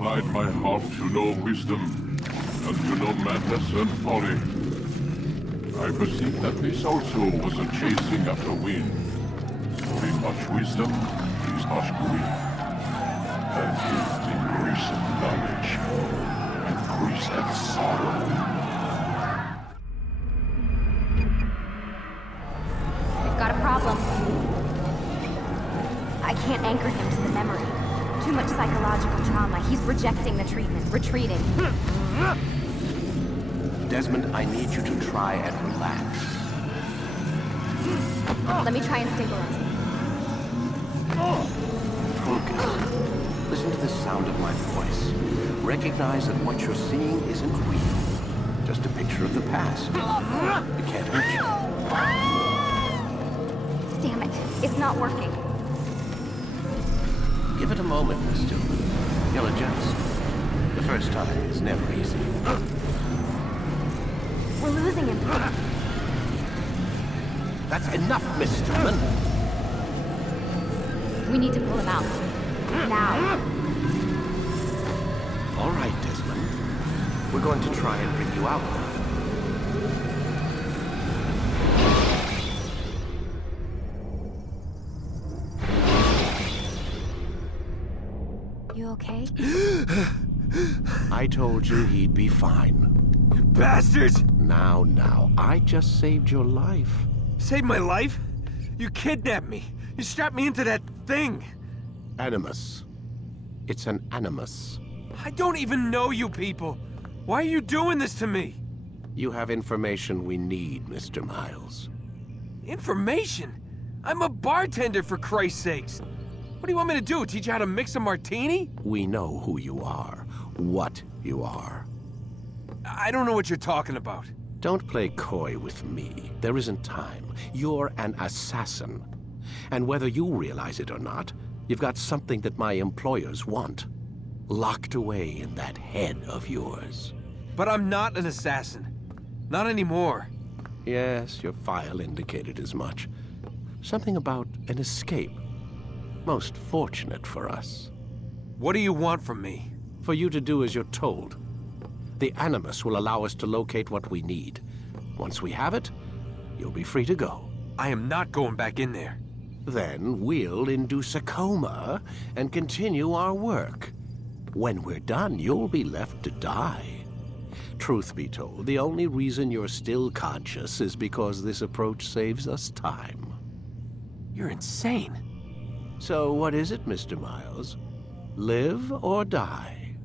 inclined my heart to know wisdom, and to know madness and folly. I perceive that this also was a chasing after wind. With much wisdom is much greed. And gift increaseth knowledge, increaseth sorrow. We've got a problem. I can't anchor him to the memory. Too much psychological trauma. He's rejecting the treatment, retreating. Desmond, I need you to try and relax. Let me try and stabilize him. Focus. Listen to the sound of my voice. Recognize that what you're seeing isn't real. Just a picture of the past. It can't hurt you. Damn it. It's not working. Give it a moment, Miss Stillman. You'll adjust. The first time is never easy. We're losing him. That's enough, Miss Stillman. We need to pull him out. Now. All right, Desmond. We're going to try and bring you out. You okay? I told you he'd be fine. You bastards! Now, I just saved your life. Saved my life? You kidnapped me. You strapped me into that thing. Animus. It's an animus. I don't even know you people. Why are you doing this to me? You have information we need, Mr. Miles. Information? I'm a bartender, for Christ's sakes. What do you want me to do? Teach you how to mix a martini? We know who you are, what you are. I don't know what you're talking about. Don't play coy with me. There isn't time. You're an assassin. And whether you realize it or not, you've got something that my employers want. Locked away in that head of yours. But I'm not an assassin. Not anymore. Yes, your file indicated as much. Something about an escape. Most fortunate for us. What do you want from me? For you to do as you're told. The Animus will allow us to locate what we need. Once we have it, you'll be free to go. I am not going back in there. Then we'll induce a coma and continue our work. When we're done, you'll be left to die. Truth be told, the only reason you're still conscious is because this approach saves us time. You're insane. So what is it, Mr. Miles? Live or die?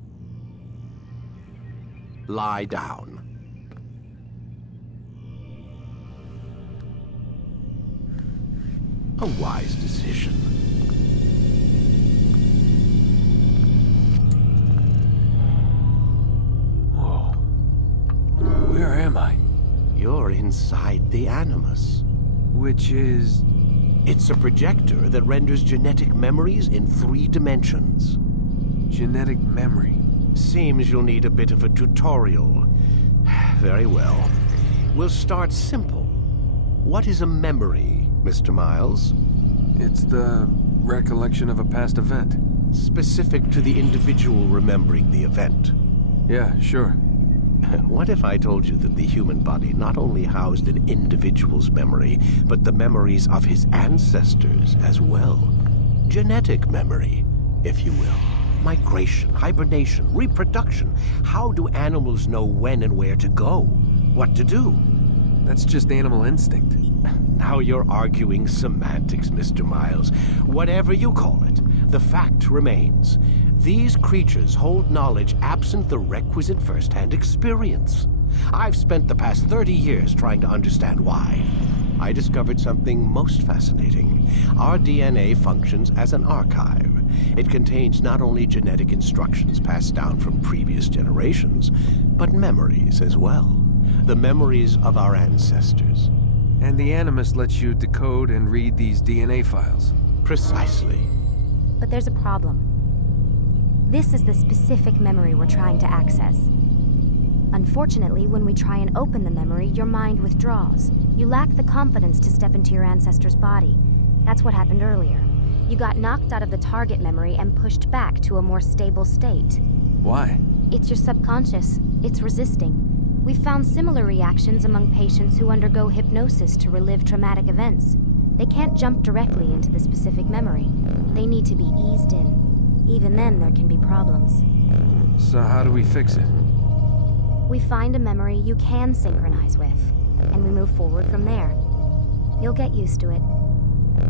Lie down. A wise decision. Whoa. Where am I? You're inside the Animus. Which is... It's a projector that renders genetic memories in 3 dimensions. genetic memory. Seems you'll need a bit of a tutorial. Very well. We'll start simple. What is a memory, Mr. Miles? It's the recollection of a past event. Specific to the individual remembering the event. Yeah, sure. What if I told you that the human body not only housed an individual's memory, but the memories of his ancestors as well? Genetic memory, if you will. Migration, hibernation, reproduction. How do animals know when and where to go? What to do? That's just animal instinct. Now you're arguing semantics, Mr. Miles. Whatever you call it, the fact remains. These creatures hold knowledge absent the requisite first-hand experience. I've spent the past 30 years trying to understand why. I discovered something most fascinating. Our DNA functions as an archive. It contains not only genetic instructions passed down from previous generations, but memories as well. The memories of our ancestors. And the Animus lets you decode and read these DNA files. Precisely. But there's a problem. This is the specific memory we're trying to access. Unfortunately, when we try and open the memory, your mind withdraws. You lack the confidence to step into your ancestor's body. That's what happened earlier. You got knocked out of the target memory and pushed back to a more stable state. Why? It's your subconscious. It's resisting. We've found similar reactions among patients who undergo hypnosis to relive traumatic events. They can't jump directly into the specific memory. They need to be eased in. Even then, there can be problems. So how do we fix it? We find a memory you can synchronize with, and we move forward from there. You'll get used to it.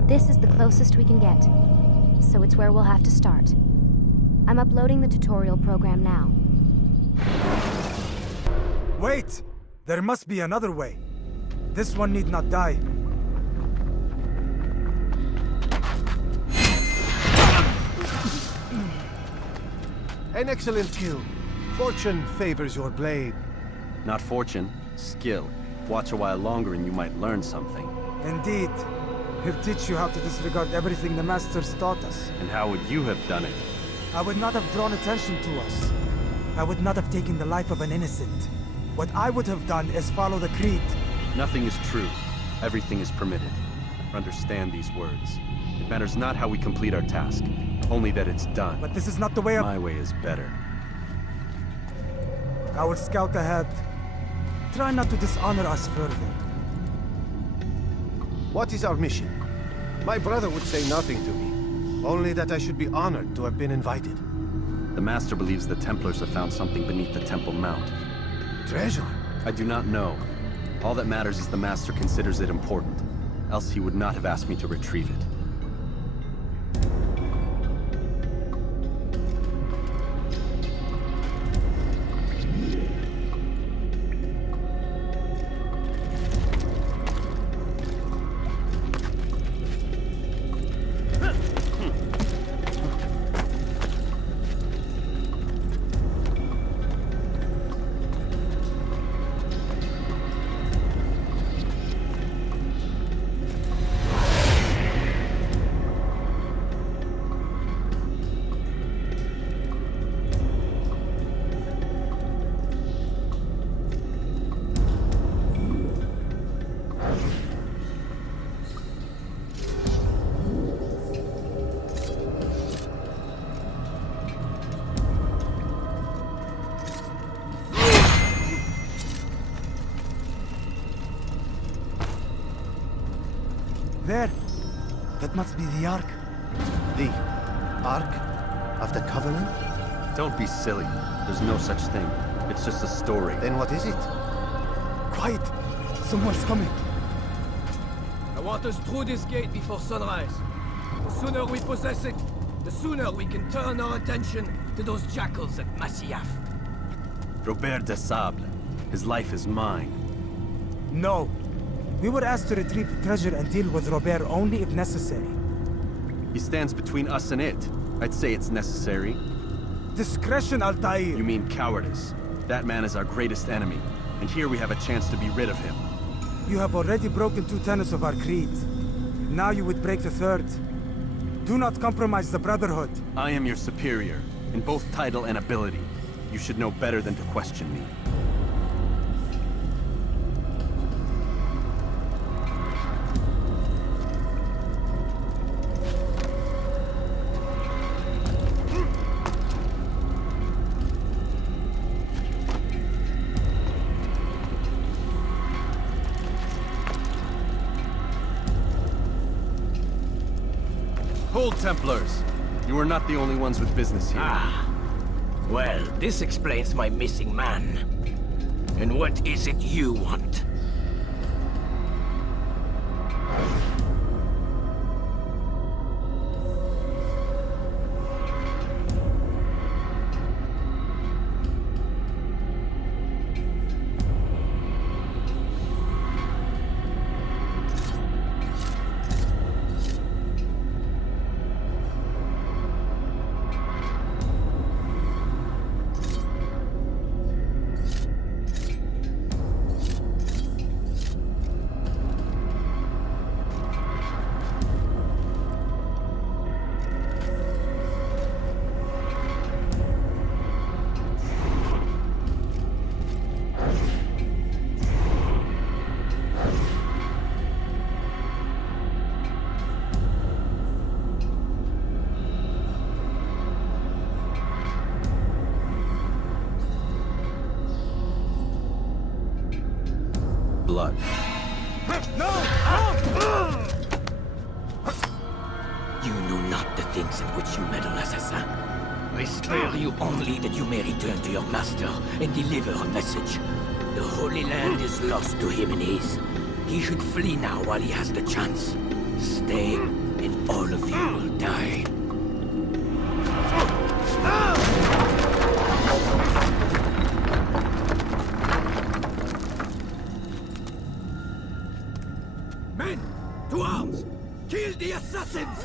This is the closest we can get, so it's where we'll have to start. I'm uploading the tutorial program now. Wait! There must be another way. This one need not die. An excellent kill. Fortune favors your blade. Not fortune, skill. Watch a while longer and you might learn something. Indeed. He'll teach you how to disregard everything the Masters taught us. And how would you have done it? I would not have drawn attention to us. I would not have taken the life of an innocent. What I would have done is follow the creed. Nothing is true. Everything is permitted. Understand these words. It matters not how we complete our task, only that it's done. But this is not the way My way is better. I will scout ahead. Try not to dishonor us further. What is our mission? My brother would say nothing to me. Only that I should be honored to have been invited. The Master believes the Templars have found something beneath the Temple Mount. Treasure? I do not know. All that matters is the Master considers it important. Else he would not have asked me to retrieve it. There! That must be the Ark. The Ark of the Covenant? Don't be silly. There's no such thing. It's just a story. Then what is it? Quiet! Someone's coming. I want us through this gate before sunrise. The sooner we possess it, the sooner we can turn our attention to those jackals at Masyaf. Robert de Sable. His life is mine. No. We were asked to retrieve the treasure and deal with Robert only if necessary. He stands between us and it. I'd say it's necessary. Discretion, Altair! You mean cowardice. That man is our greatest enemy, and here we have a chance to be rid of him. You have already broken 2 tenets of our creed. Now you would break the 3rd. Do not compromise the Brotherhood. I am your superior, in both title and ability. You should know better than to question me. Hold, Templars! You are not the only ones with business here. Well, this explains my missing man. And what is it you want? You know not the things in which you meddle, assassin. I spare you only that you may return to your master and deliver a message. The Holy Land is lost to him and his. He should flee now while he has the chance. Stay, and all of you will die. Men, to arms! Kill the assassins!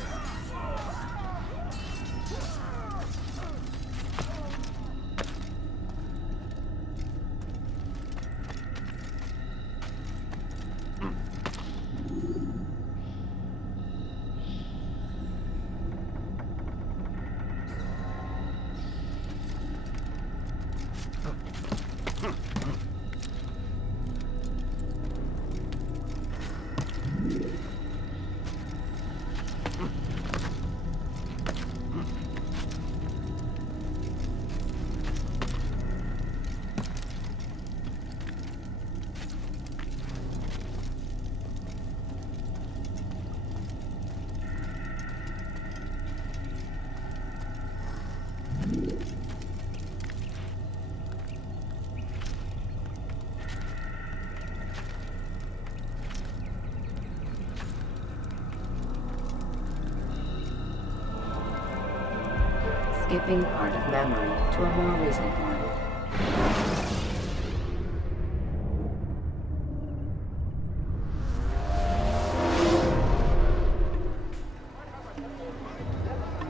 Skipping part of memory to a more recent one.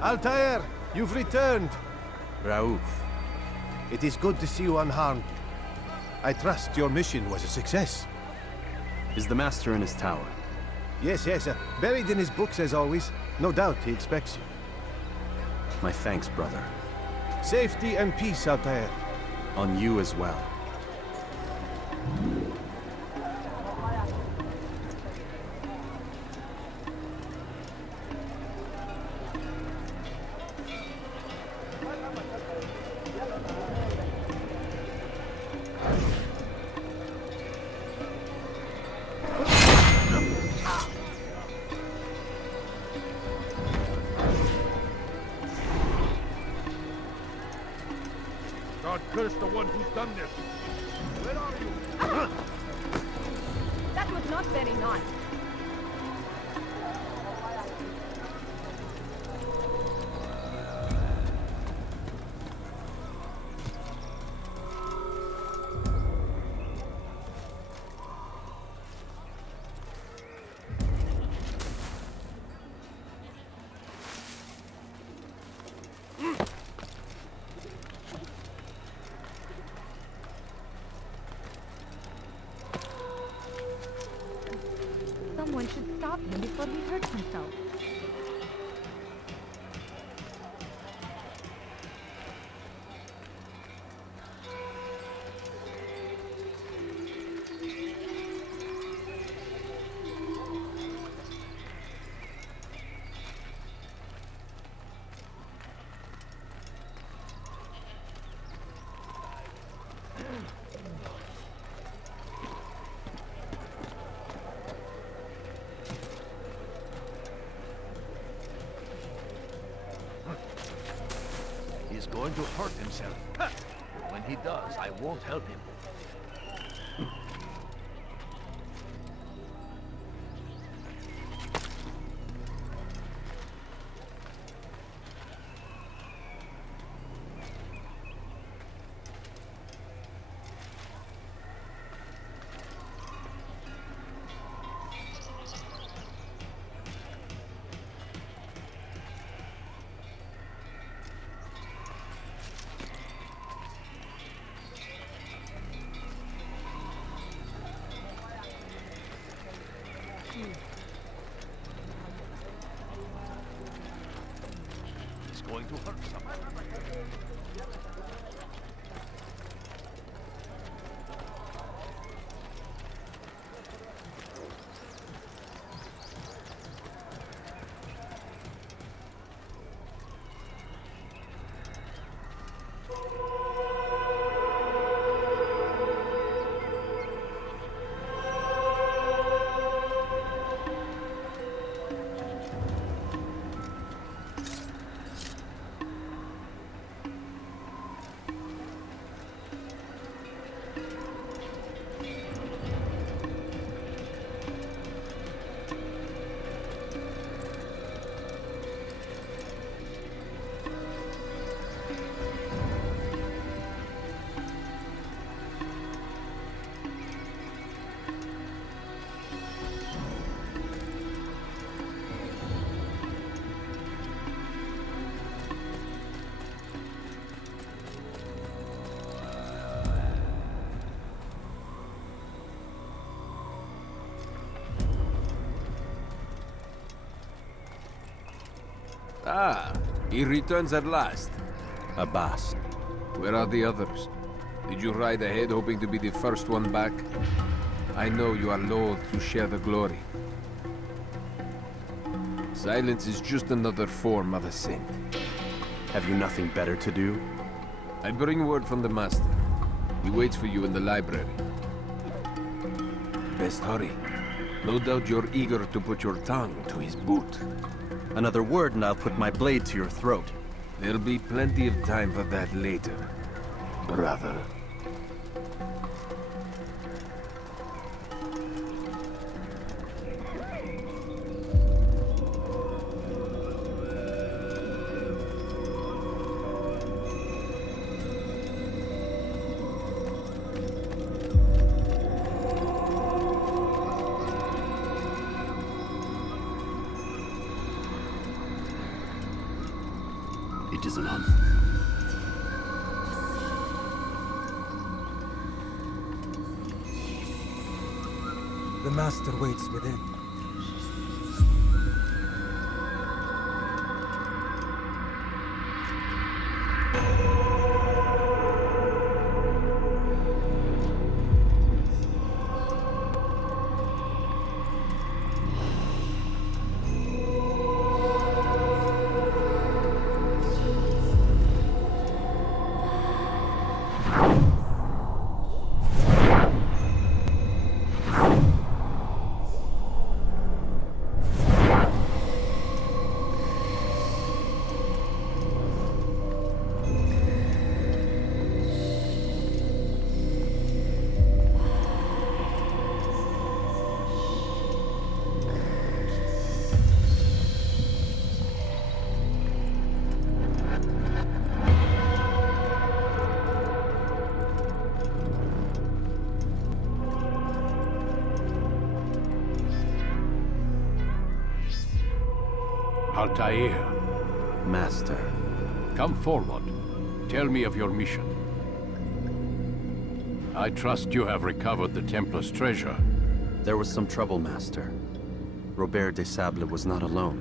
Altair, you've returned. Raouf. It is good to see you unharmed. I trust your mission was a success. Is the Master in his tower? Yes, buried in his books as always. No doubt he expects you. My thanks, brother. Safety and peace, Altair. On you as well. God curse the one who's done this! Where are you? That was not very nice. Someone should stop him before he hurts himself. He's going to hurt himself. When he does, I won't help him. It's going to hurt someone. Ah, he returns at last. Abbas. Where are the others? Did you ride ahead hoping to be the first one back? I know you are loath to share the glory. Silence is just another form of assent. Have you nothing better to do? I bring word from the Master. He waits for you in the library. Best hurry. No doubt you're eager to put your tongue to his boot. Another word and I'll put my blade to your throat. There'll be plenty of time for that later, brother. It is enough. The Master waits within. Altair, Master. come forward. Tell me of your mission. I trust you have recovered the Templar's treasure. There was some trouble, Master. Robert de Sable was not alone.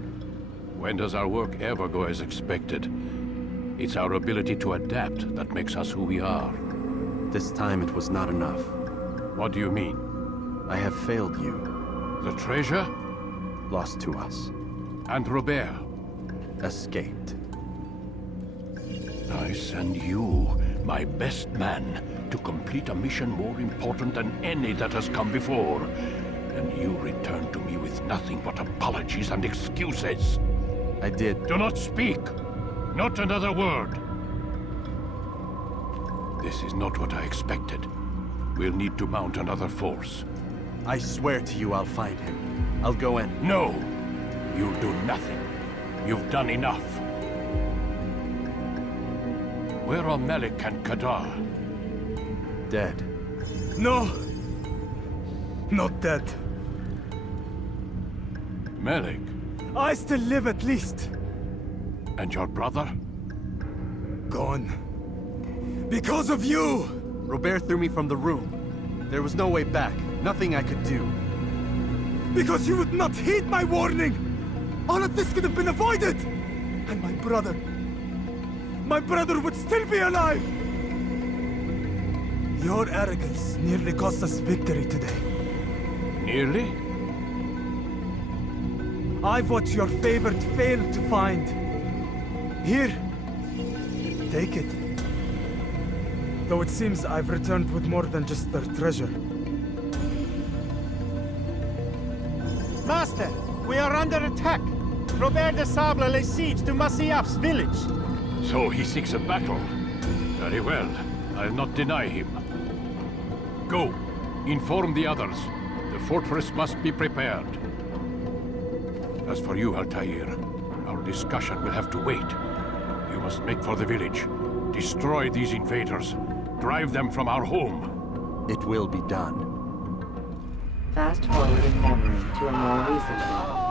When does our work ever go as expected? It's our ability to adapt that makes us who we are. This time it was not enough. What do you mean? I have failed you. The treasure? Lost to us. And Robert? Escaped. I send you, my best man, to complete a mission more important than any that has come before. And you return to me with nothing but apologies and excuses. I did. Do not speak! Not another word! This is not what I expected. We'll need to mount another force. I swear to you I'll find him. I'll go in. No! You'll do nothing. You've done enough. Where are Malik and Kadar? Dead. No! Not dead. Malik? I still live at least. And your brother? Gone. Because of you! Robert threw me from the room. There was no way back. Nothing I could do. Because you would not heed my warning! All of this could have been avoided! And my brother would still be alive! Your arrogance nearly cost us victory today. Nearly? I've what your favorite failed to find. Here. Take it. Though it seems I've returned with more than just their treasure. Master, we are under attack. Robert de Sable lays siege to Masyaf's village. So he seeks a battle. Very well. I'll not deny him. Go. Inform the others. The fortress must be prepared. As for you, Altair, our discussion will have to wait. You must make for the village. Destroy these invaders. Drive them from our home. It will be done. Fast forwarding memory to a more recent one.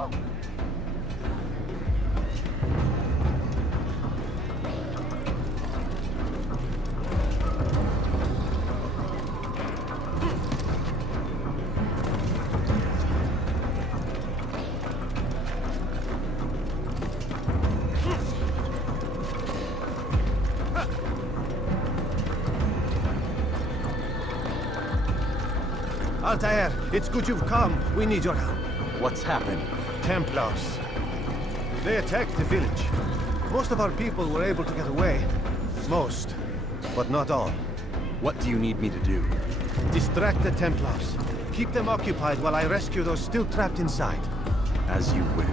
Altair, it's good you've come. We need your help. What's happened? Templars. They attacked the village. Most of our people were able to get away. Most, but not all. What do you need me to do? Distract the Templars. Keep them occupied while I rescue those still trapped inside. As you wish.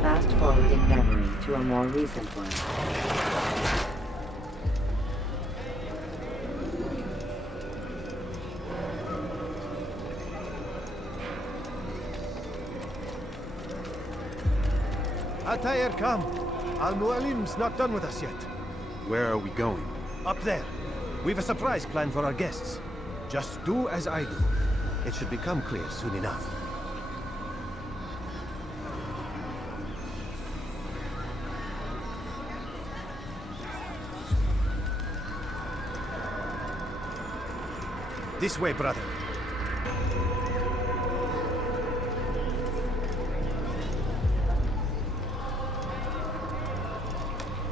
Fast forwarding memory to a more recent one. Altair, come. Al-Mualim's not done with us yet. Where are we going? Up there. We've a surprise plan for our guests. Just do as I do. It should become clear soon enough. This way, brother.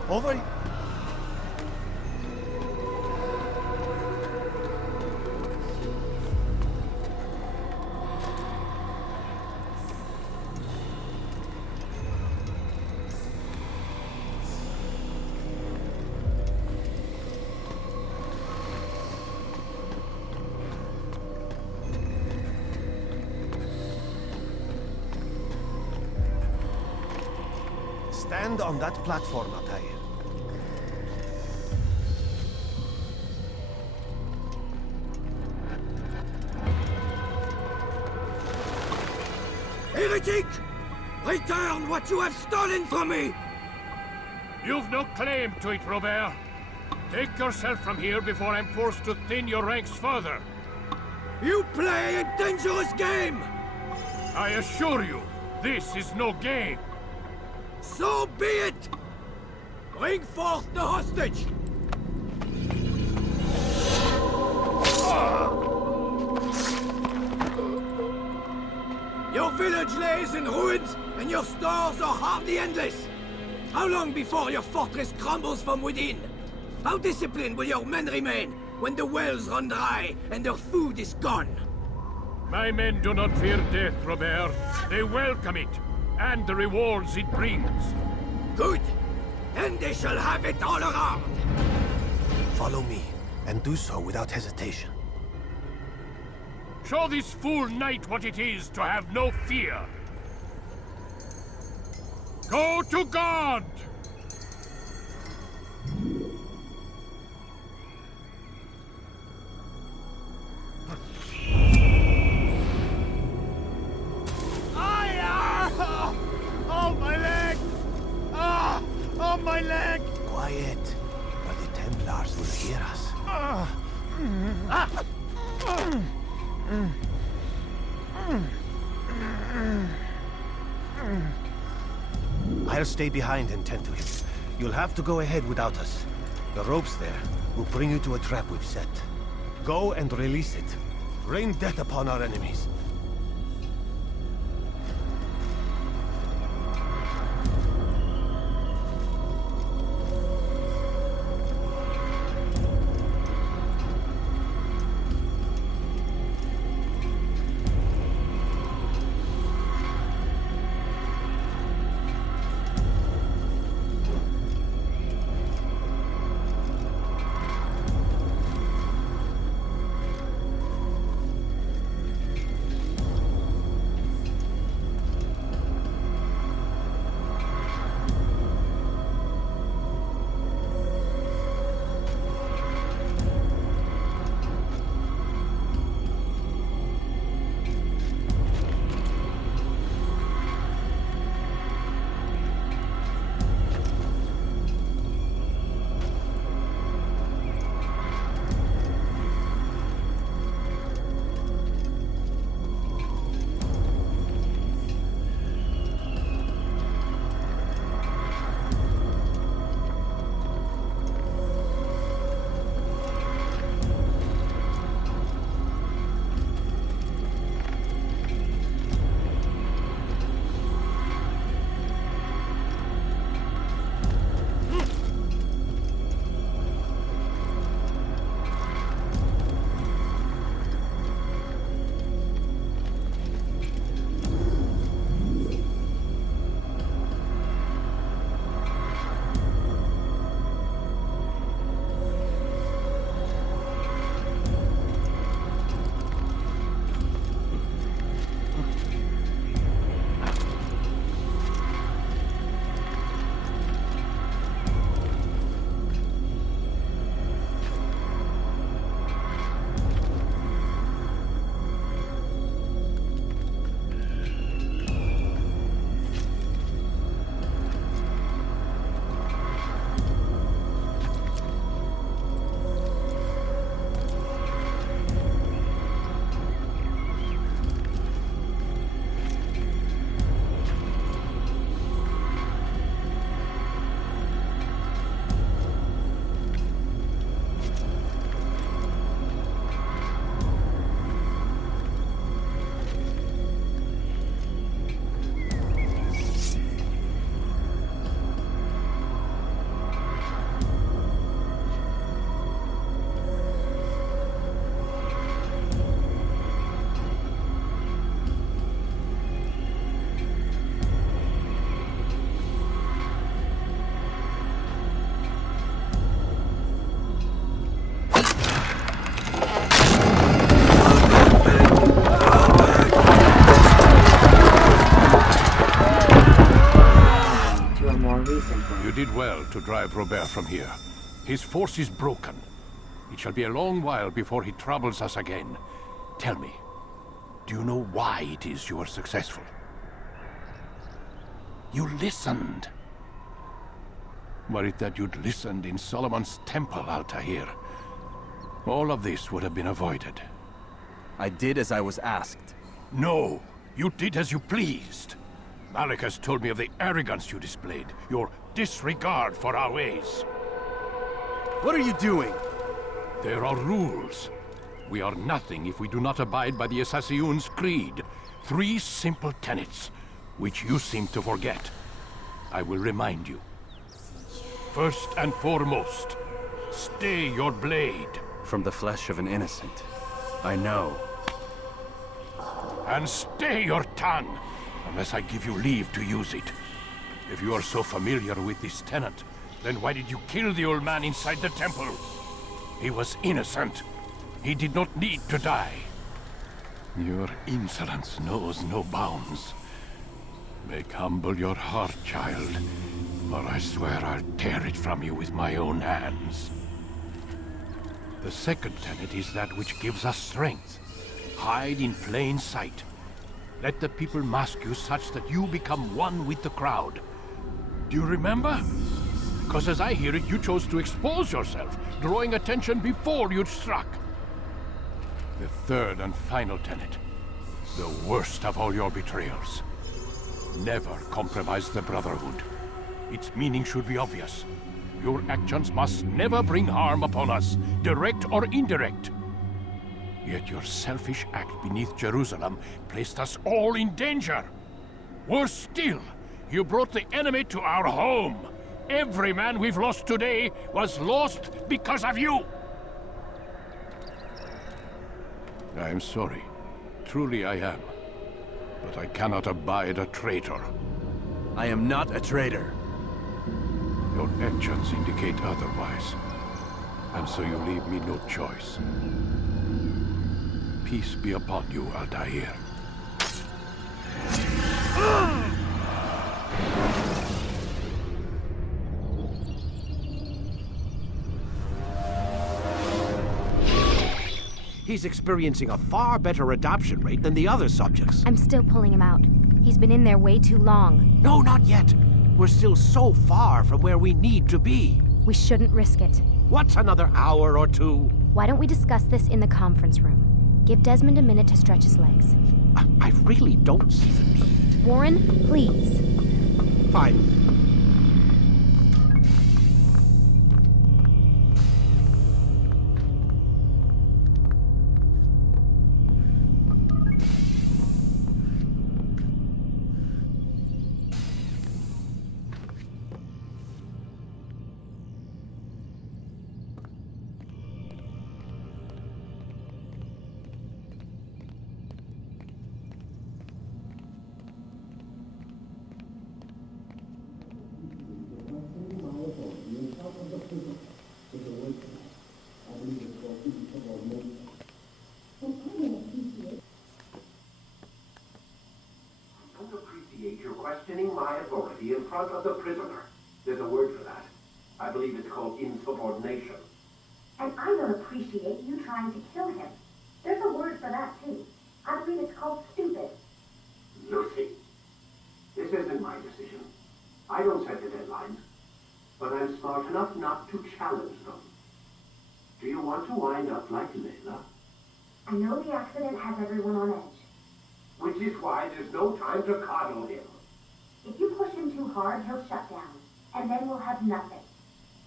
Over. Stand on that platform, Altair. Heretic! Return what you have stolen from me! You've no claim to it, Robert. Take yourself from here before I'm forced to thin your ranks further. You play a dangerous game! I assure you, this is no game. So be it! Bring forth the hostage! Your village lays in ruins, and your stores are hardly endless. How long before your fortress crumbles from within? How disciplined will your men remain when the wells run dry and their food is gone? My men do not fear death, Robert. They welcome it, and the rewards it brings. Good. Then they shall have it all around. Follow me, and do so without hesitation. Show this fool knight what it is to have no fear. Go to God! Oh, my leg! Ah! Oh, my leg! Quiet, or the Templars will hear us. I'll stay behind and tend to him. You'll have to go ahead without us. The ropes there will bring you to a trap we've set. Go and release it. Rain death upon our enemies. You did well to drive Robert from here. His force is broken. It shall be a long while before he troubles us again. Tell me, do you know why it is you are successful? You listened. Were it that you'd listened in Solomon's temple, Altair, all of this would have been avoided. I did as I was asked. No, you did as you pleased. Malik has told me of the arrogance you displayed, your disregard for our ways. What are you doing? There are rules. We are nothing if we do not abide by the Assassin's creed. 3 simple tenets, which you seem to forget. I will remind you. First and foremost, stay your blade. From the flesh of an innocent. I know. And stay your tongue, unless I give you leave to use it. If you are so familiar with this tenant, then why did you kill the old man inside the temple? He was innocent. He did not need to die. Your insolence knows no bounds. Make humble your heart, child, or I swear I'll tear it from you with my own hands. The second tenet is that which gives us strength. Hide in plain sight. Let the people mask you such that you become one with the crowd. Do you remember? Because as I hear it, you chose to expose yourself, drawing attention before you'd struck. The third and final tenet. The worst of all your betrayals. Never compromise the Brotherhood. Its meaning should be obvious. Your actions must never bring harm upon us, direct or indirect. Yet your selfish act beneath Jerusalem placed us all in danger. Worse still, you brought the enemy to our home. Every man we've lost today was lost because of you. I am sorry. Truly I am. But I cannot abide a traitor. I am not a traitor. Your actions indicate otherwise. And so you leave me no choice. Peace be upon you, Altair. He's experiencing a far better adoption rate than the other subjects. I'm still pulling him out. He's been in there way too long. No, not yet. We're still so far from where we need to be. We shouldn't risk it. What's another hour or two? Why don't we discuss this in the conference room? Give Desmond a minute to stretch his legs. I really don't see the need. Warren, please. Fine. Questioning my authority in front of the prisoner. There's a word for that. I believe it's called insubordination. And I don't appreciate you trying to kill him. There's a word for that, too. I believe it's called stupid. Lucy, this isn't my decision. I don't set the deadlines. But I'm smart enough not to challenge them. Do you want to wind up like Layla? I know the accident has everyone on edge. Which is why there's no time to coddle him. If you push him too hard, he'll shut down. And then we'll have nothing.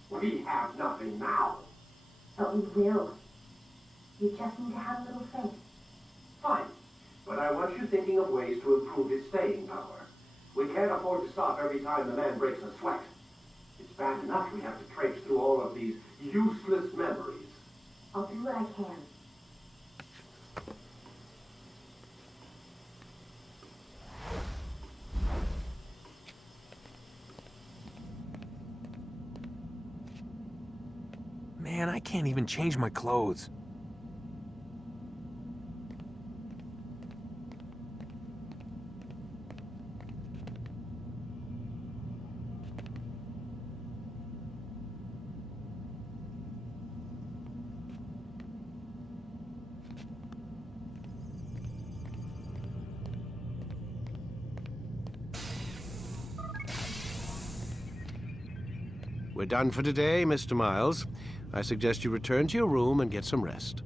We have nothing now. But we will. You just need to have a little faith. Fine. But I want you thinking of ways to improve his staying power. We can't afford to stop every time the man breaks a sweat. It's bad enough we have to traipse through all of these useless memories. I'll do what I can. Man, I can't even change my clothes. We're done for today, Mr. Miles. I suggest you return to your room and get some rest.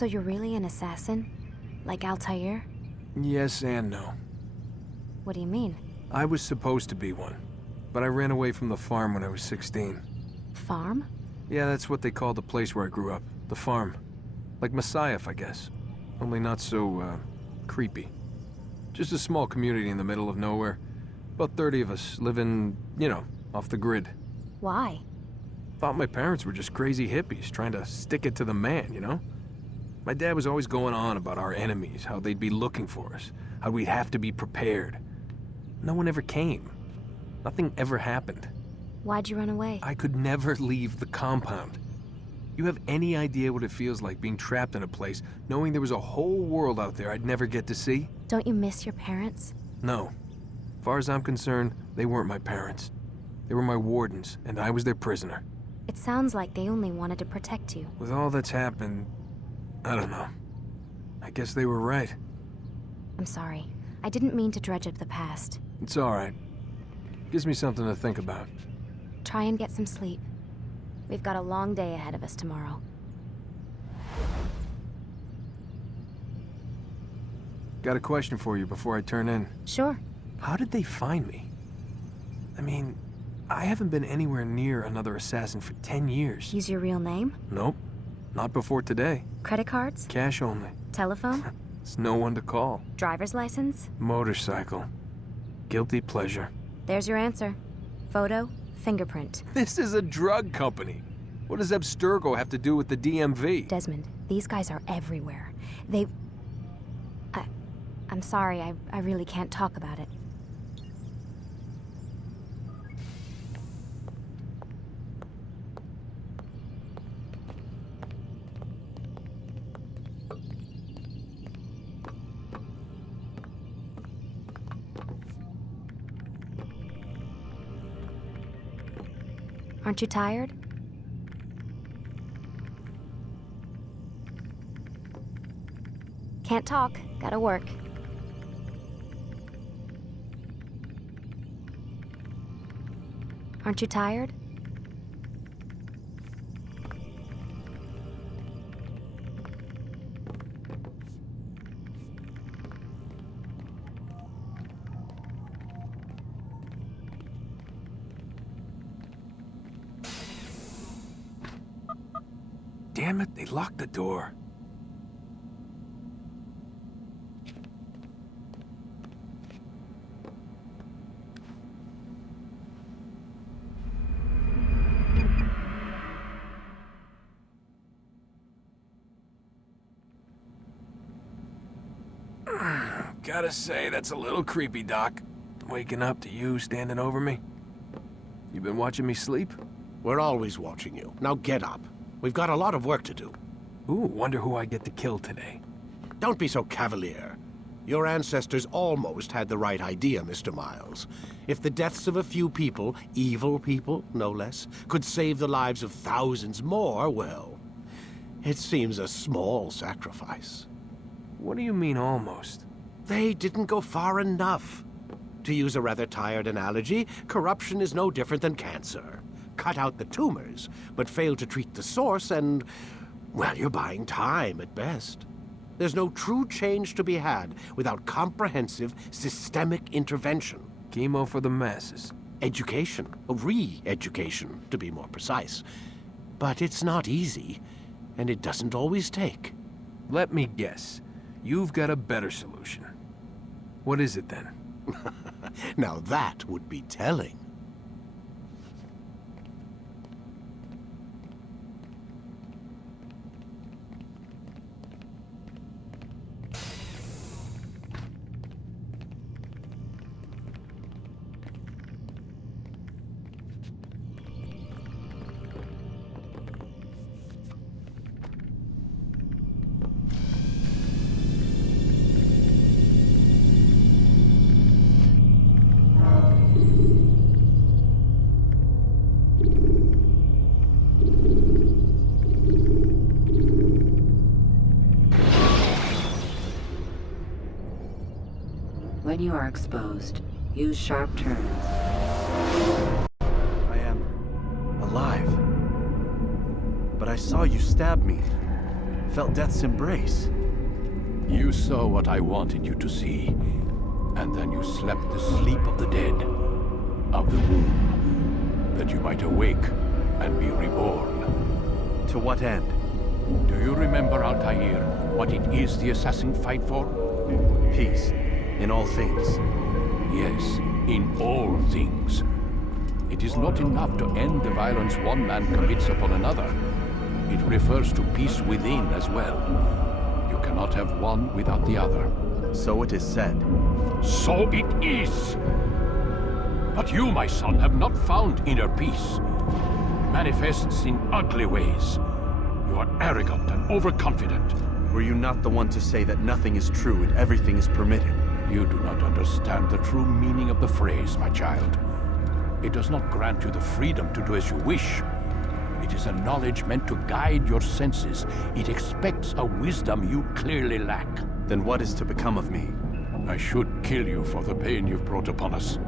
So you're really an assassin? Like Altair? Yes and no. What do you mean? I was supposed to be one, but I ran away from the farm when I was 16. Farm? Yeah, that's what they called the place where I grew up. The farm. Like Messiah, I guess. Only not so, creepy. Just a small community in the middle of nowhere. About 30 of us living, you know, off the grid. Why? Thought my parents were just crazy hippies trying to stick it to the man, you know? My dad was always going on about our enemies, how they'd be looking for us, how we'd have to be prepared. No one ever came. Nothing ever happened. Why'd you run away? I could never leave the compound. You have any idea what it feels like being trapped in a place, knowing there was a whole world out there I'd never get to see? Don't you miss your parents? No. As far as I'm concerned, they weren't my parents. They were my wardens, and I was their prisoner. It sounds like they only wanted to protect you. With all that's happened, I don't know. I guess they were right. I'm sorry. I didn't mean to dredge up the past. It's all right. Gives me something to think about. Try and get some sleep. We've got a long day ahead of us tomorrow. Got a question for you before I turn in. Sure. How did they find me? I mean, I haven't been anywhere near another assassin for 10 years. Use your real name? Nope. Not before today. Credit cards? Cash only. Telephone? There's no one to call. Driver's license? Motorcycle. Guilty pleasure. There's your answer. Photo, fingerprint. This is a drug company. What does Abstergo have to do with the DMV? Desmond, these guys are everywhere. I'm sorry, I really can't talk about it. Aren't you tired? Can't talk. Gotta work. Aren't you tired? Damn it, they locked the door. Gotta say, that's a little creepy, Doc. Waking up to you standing over me. You been watching me sleep? We're always watching you. Now get up. We've got a lot of work to do. Ooh, wonder who I get to kill today. Don't be so cavalier. Your ancestors almost had the right idea, Mr. Miles. If the deaths of a few people, evil people, no less, could save the lives of thousands more, well, it seems a small sacrifice. What do you mean, almost? They didn't go far enough. To use a rather tired analogy, corruption is no different than cancer. Cut out the tumors, but fail to treat the source and, well, you're buying time at best. There's no true change to be had without comprehensive, systemic intervention. Chemo for the masses. Education, re-education, to be more precise. But it's not easy, and it doesn't always take. Let me guess. You've got a better solution. What is it then? Now that would be telling. When you are exposed, use sharp turns. I am alive. But I saw you stab me. felt death's embrace. You saw what I wanted you to see, and then you slept the sleep of the dead, of the womb, that you might awake and be reborn. To what end? Do you remember, Altair, what it is the assassin fight for? Peace, in all things. Yes, in all things. It is not enough to end the violence one man commits upon another. It refers to peace within as well. You cannot have one without the other. So it is said. So it is! But you, my son, have not found inner peace. It manifests in ugly ways. You are arrogant and overconfident. Were you not the one to say that nothing is true and everything is permitted? You do not understand the true meaning of the phrase, my child. It does not grant you the freedom to do as you wish. It is a knowledge meant to guide your senses. It expects a wisdom you clearly lack. Then what is to become of me? I should kill you for the pain you've brought upon us.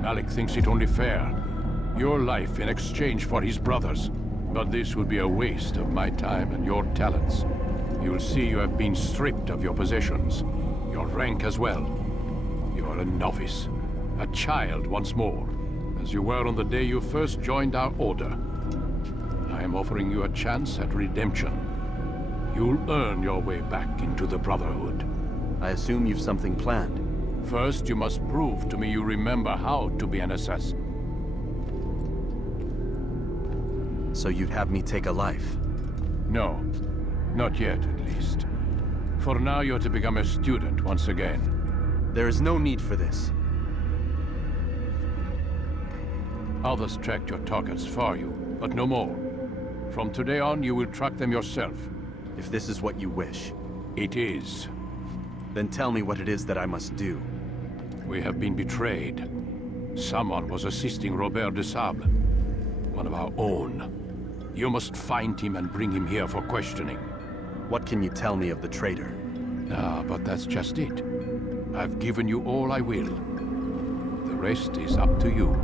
Malik thinks it only fair. Your life in exchange for his brother's. But this would be a waste of my time and your talents. You'll see you have been stripped of your possessions. Your rank as well. You are a novice. A child once more. As you were on the day you first joined our order. I am offering you a chance at redemption. You'll earn your way back into the Brotherhood. I assume you've something planned. First, you must prove to me you remember how to be an assassin. So you'd have me take a life? No. Not yet, at least. For now, you're to become a student once again. There is no need for this. Others tracked your targets for you, but no more. From today on, you will track them yourself. If this is what you wish. It is. Then tell me what it is that I must do. We have been betrayed. Someone was assisting Robert de Sable, one of our own. You must find him and bring him here for questioning. What can you tell me of the traitor? Ah, but that's just it. I've given you all I will. The rest is up to you.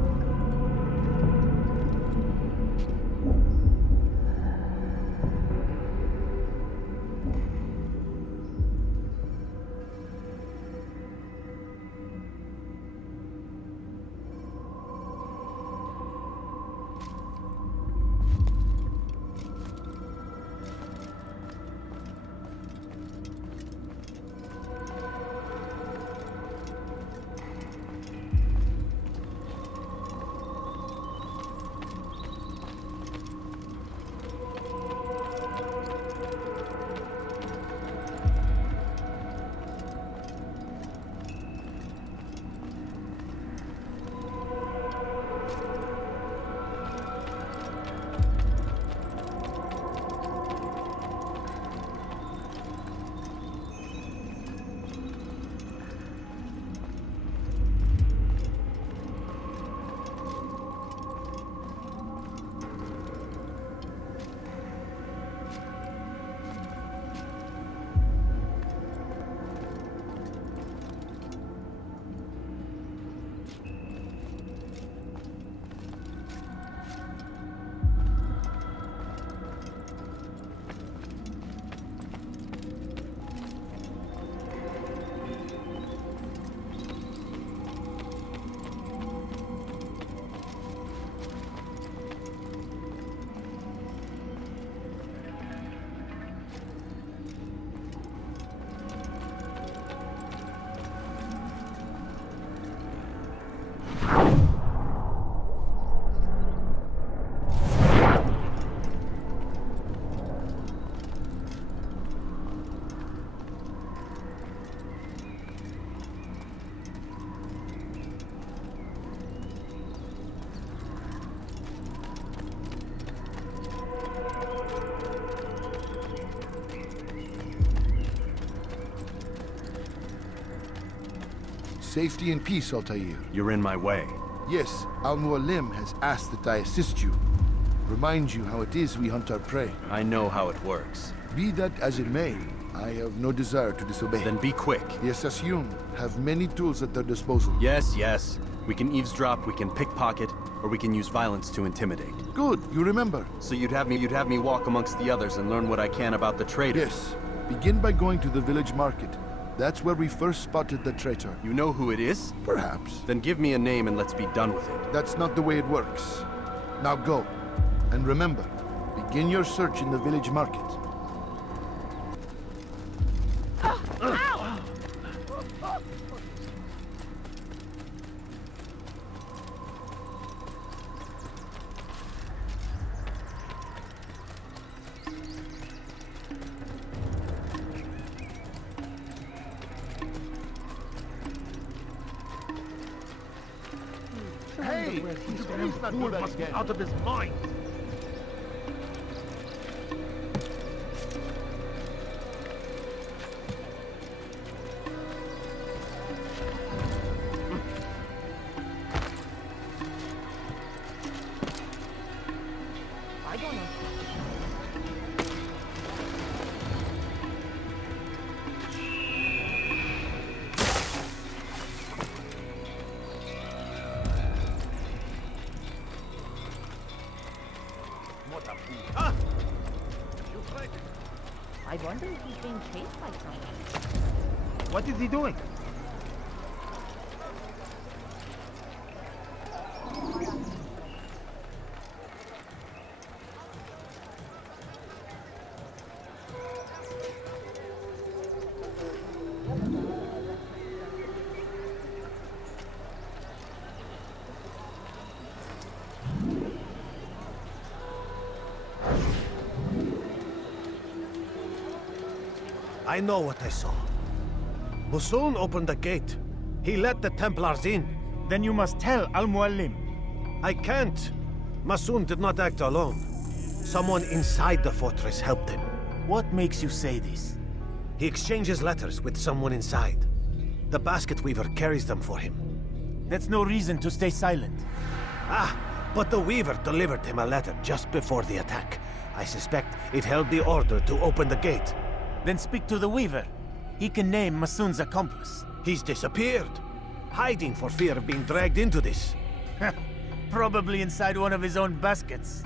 Safety and peace, Altair. You're in my way. Yes, Al-Mualim has asked that I assist you. Remind you how it is we hunt our prey. I know how it works. Be that as it may, I have no desire to disobey. Then be quick. The Assassin have many tools at their disposal. Yes, yes. We can eavesdrop, we can pickpocket, or we can use violence to intimidate. Good, you remember. So you'd have me walk amongst the others and learn what I can about the traitor? Yes. Begin by going to the village market. That's where we first spotted the traitor. You know who it is? Perhaps. Then give me a name and let's be done with it. That's not the way it works. Now go. And remember, begin your search in the village market. Hey, this fool must be out of his mind. I don't know. What a fool. Ah! You frightened. I wonder if he's being chased by someone. What is he doing? I know what I saw. Musoon opened the gate. He let the Templars in. Then you must tell Al-Mualim. I can't. Musoon did not act alone. Someone inside the fortress helped him. What makes you say this? He exchanges letters with someone inside. The basket weaver carries them for him. That's no reason to stay silent. Ah, but the weaver delivered him a letter just before the attack. I suspect it held the order to open the gate. Then speak to the weaver. He can name Masoon's accomplice. He's disappeared. Hiding for fear of being dragged into this. Probably inside one of his own baskets.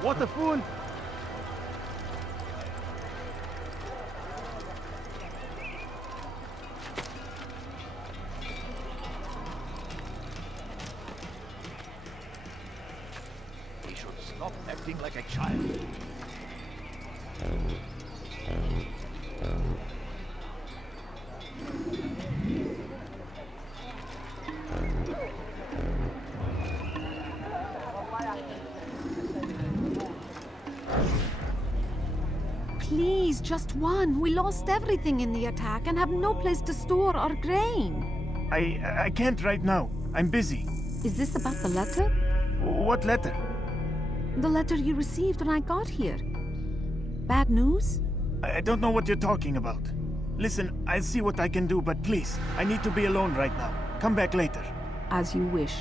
What a fool! He should stop acting like a child. Please, just one. We lost everything in the attack and have no place to store our grain. I can't right now. I'm busy. Is this about the letter? What letter? The letter you received when I got here. Bad news? I don't know what you're talking about. Listen, I'll see what I can do, but please, I need to be alone right now. Come back later. As you wish.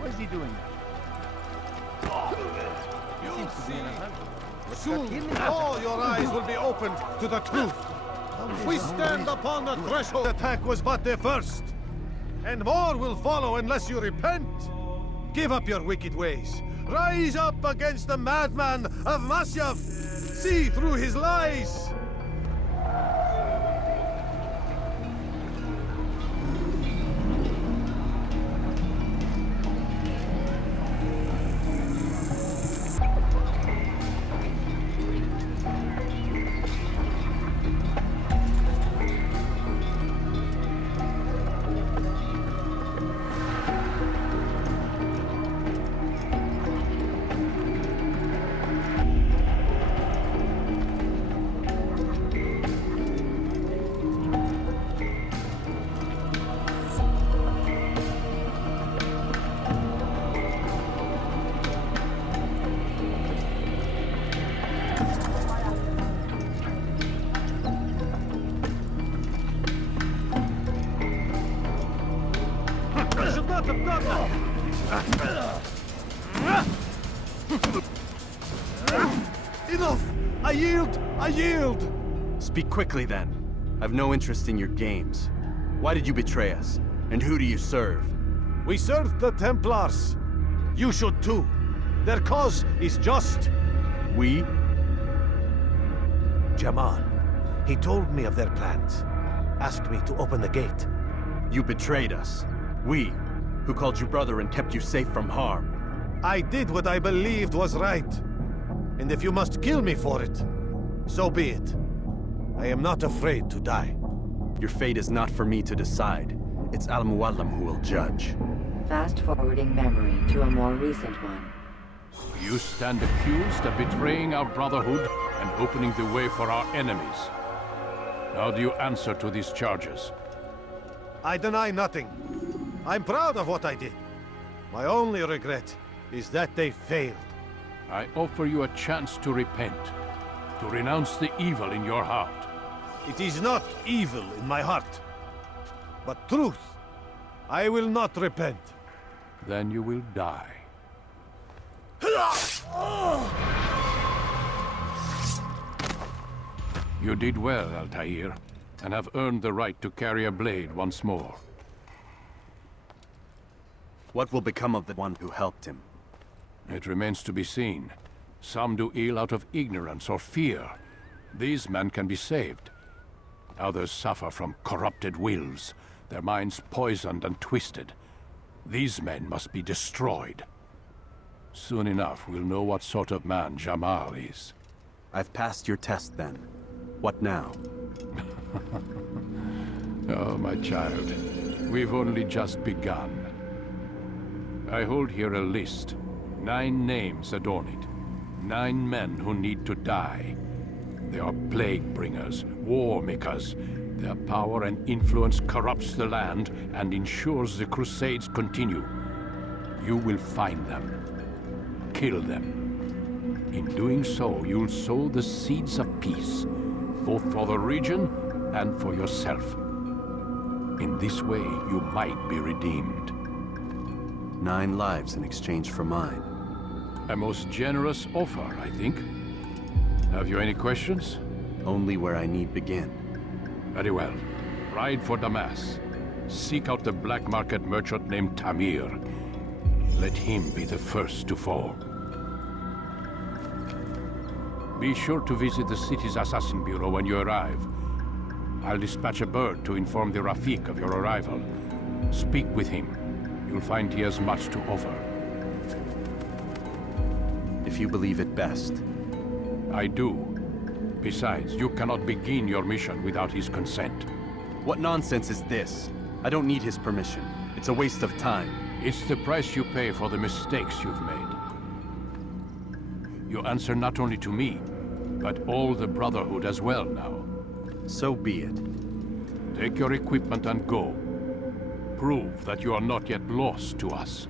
What is he doing? You see, soon all your eyes will be opened to the truth. We stand upon the threshold. The attack was but the first, and more will follow unless you repent. Give up your wicked ways. Rise up against the madman of Masyaf. See through his lies. Enough! I yield! I yield! Speak quickly, then. I've no interest in your games. Why did you betray us? And who do you serve? We serve the Templars. You should too. Their cause is just. We? Jamal. He told me of their plans. Asked me to open the gate. You betrayed us. We, who called you brother and kept you safe from harm. I did what I believed was right. And if you must kill me for it, so be it. I am not afraid to die. Your fate is not for me to decide. It's Al-Mualim who will judge. Fast-forwarding memory to a more recent one. You stand accused of betraying our Brotherhood and opening the way for our enemies. How do you answer to these charges? I deny nothing. I'm proud of what I did. My only regret is that they failed. I offer you a chance to repent, to renounce the evil in your heart. It is not evil in my heart, but truth. I will not repent. Then you will die. You did well, Altair, and have earned the right to carry a blade once more. What will become of the one who helped him? It remains to be seen. Some do ill out of ignorance or fear. These men can be saved. Others suffer from corrupted wills, their minds poisoned and twisted. These men must be destroyed. Soon enough, we'll know what sort of man Jamal is. I've passed your test, then. What now? Oh, my child. We've only just begun. I hold here a list. 9 names adorn it. 9 men who need to die. They are plague bringers, war makers. Their power and influence corrupts the land and ensures the Crusades continue. You will find them. Kill them. In doing so, you'll sow the seeds of peace, both for the region and for yourself. In this way, you might be redeemed. 9 lives in exchange for mine. A most generous offer, I think. Have you any questions? Only where I need begin. Very well. Ride for Damas. Seek out the black market merchant named Tamir. Let him be the first to fall. Be sure to visit the city's assassin bureau when you arrive. I'll dispatch a bird to inform the Rafik of your arrival. Speak with him. You'll find he has much to offer. If you believe it best. I do. Besides, you cannot begin your mission without his consent. What nonsense is this? I don't need his permission. It's a waste of time. It's the price you pay for the mistakes you've made. You answer not only to me, but all the Brotherhood as well now. So be it. Take your equipment and go. Prove that you are not yet lost to us.